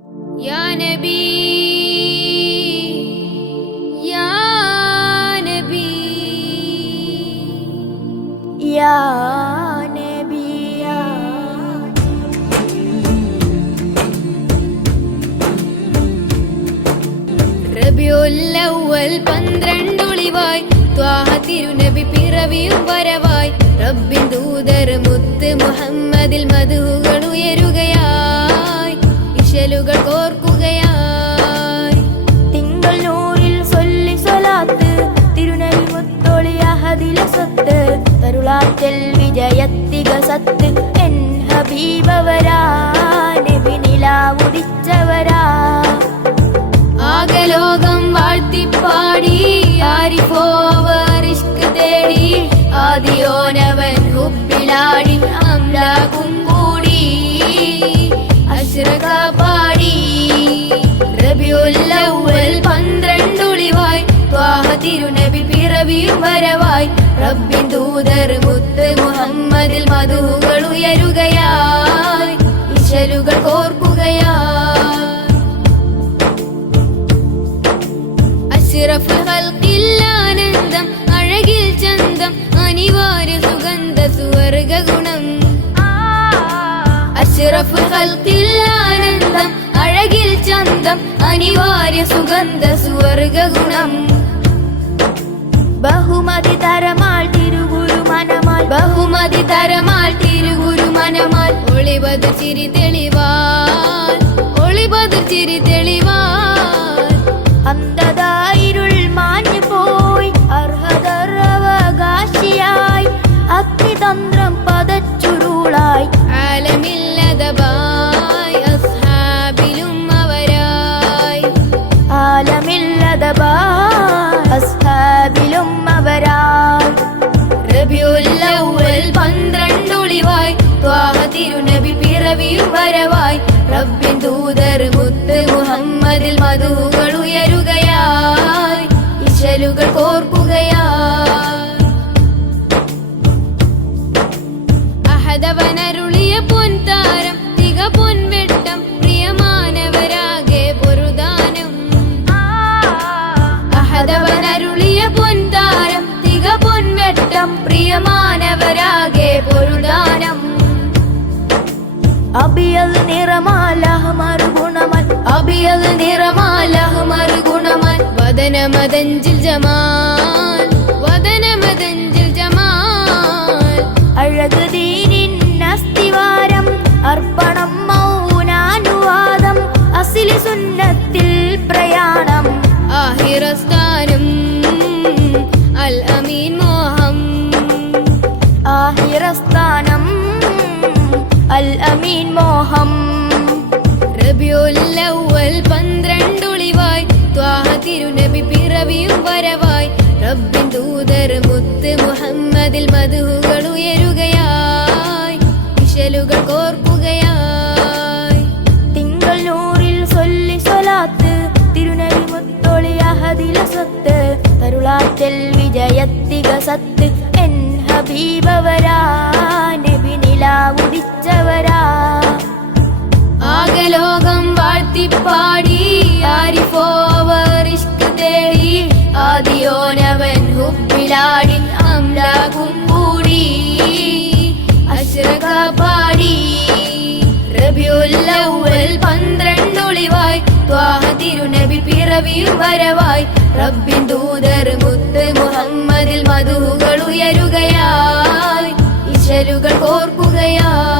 യാ നബി യാ നബി യാ നബി യാ റബീഉൽ അവ്വൽ 12 ഒളിവായി ത്വാഹ തിരുനബി പിറവിയും വരവായി റബ്ബിൻ ദൂതർ മുത്ത് മുഹമ്മദിൽ മദ്ഹുകൾ ഉയരുകയായി ഇശലുകൾ കോർക്കുകയായി തിങ്കൾ നൂറിൽ സൊല്ലി സ്വലാത്ത് തിരുനബി മുത്തൊളി അഹദിലെ സ്വത്ത് തരുളാറ്റൽ വിജയത്തിക സത്ത് എൻ ഹബീബവരാ നബി നിലാവുദിച്ചവരാ ആകലോകം വാഴ്ത്തിപ്പാടി ആരിഫോവർ ഇഷ്ക് തേടി ആദിയോനവൻ ഹുബിലാടി അംലാകും കൂടി അശ്റക പാടി റബീഉൽ അവ്വൽ 12 ഒളിവായി ത്വാഹ തിരുനബി പിറവിയും വരവായി റബ്ബിൻ ദൂതർ മുത്ത് മുഹമ്മദിൽ മദ്ഹുകൾ ഉയരുകയായി ഇശലുകൾ കോർക്കുകയായി അഷ്റഫുൽ ഖൽഖിൽ ആനന്ദം അഴകിൽ ചന്തം അനിവാര്യ സുഗന്ധ സുവർഗ ഗുണം അഷ്റഫുൽ ഖൽഖിൽ ആനന്ദം അഴകിൽ ചന്തം അനിവാര്യ സുഗന്ധ സുവർഗ ഗുണം ബഹുമതി തരമാൽ തിരുഗുരു മനമാൽ ബഹുമതി തരമാൽ തിരുഗുരു മനമാൽ ഒളിബദർ ചിരി തെളിവാൽ ഒളിബദർ ചിരി തെളിവാൽ അന്ധതായിരുൾ മാഞ്ഞു പോയി അർഹതരവകാശിയായി അഗ്നിതന്ത്രം പതച്ചുരുളായി ആലമില്ലദബായി അസ്ഹാബിലും അവരായി ആലമില്ലദബായി അസ്ഹാബിലും അവരായി റബീഉൽ അവ്വൽ 12 ഒളിവായി ത്വാഹ തിരുനബി പിറവിയും വരവായി റബ്ബിൻ ദൂതർ മുത്ത് മുഹമ്മദിൽ മദ്ഹുകൾ ഉയരുകയായി ഇശലുകൾ കോർക്കുകയായി അഹദവനരുളിയ പൊൻതാരം തിക പൊൻവെട്ടം പ്രിയമാനവരാകെ പൊരുദാനം അഹദവനരുളിയ പൊൻതാരം തിക പൊൻവെട്ടം പ്രിയമാനവരാകെ പൊരുദാനം അബിയൽ നിറമാൽ അഹ്മർ ഗുണമൽ അബിയൽ നിറമാൽ അഹ്മർ ഗുണമൽ വദനമദഞ്ചിൽ ജമാൽ വദനമദഞ്ചിൽ ജമാൽ അഴക് ദീനിൻ അസ്തിവാരം അർപ്പണം മൗനാനുവാദം അസിലി സുന്നത്തിൽ പ്രയാണം ആഹിറസ്ഥാനം അൽ അമീൻ മോഹം ആഹിറസ്ഥാനം അൽ അമീൻ മോഹം റബീഉൽ അവ്വൽ 12 ഒളിവായി ത്വാഹ തിരുനബി പിറവിയും വരവായി റബ്ബിൻ ദൂതർ മുത്ത് മുഹമ്മദിൽ മദ്ഹുകൾ ഉയരുകയായി ഇശലുകൾ കോർക്കുകയായി തിങ്കൾ നൂറിൽ സൊല്ലി സ്വലാത്ത് തിരുനബി മുത്തൊളി അഹദിലെ സ്വത്ത് തരുളാറ്റൽ വിജയത്തിക സത്ത് എൻ ഹബീബവരാ നബി നിലാവുദിച്ചവരാ ആകലോകം വാഴ്ത്തിപ്പാടി ആരിഫോവർ ഇഷ്ക് തേടി ആദിയോനവൻ ഹുബിലാടി അംലാകും കൂടി അശ്റക പാടി റബീഉൽ അവ്വൽ 12 ഒളിവായി ത്വാഹ തിരുനബി പിറവിയും വരവായി റബ്ബിൻ ദൂതർ മുത്ത് മുഹമ്മദിൽ മദ്ഹുകൾ ഉയരുകയായി ഇശലുകൾ കോർക്കുകയായി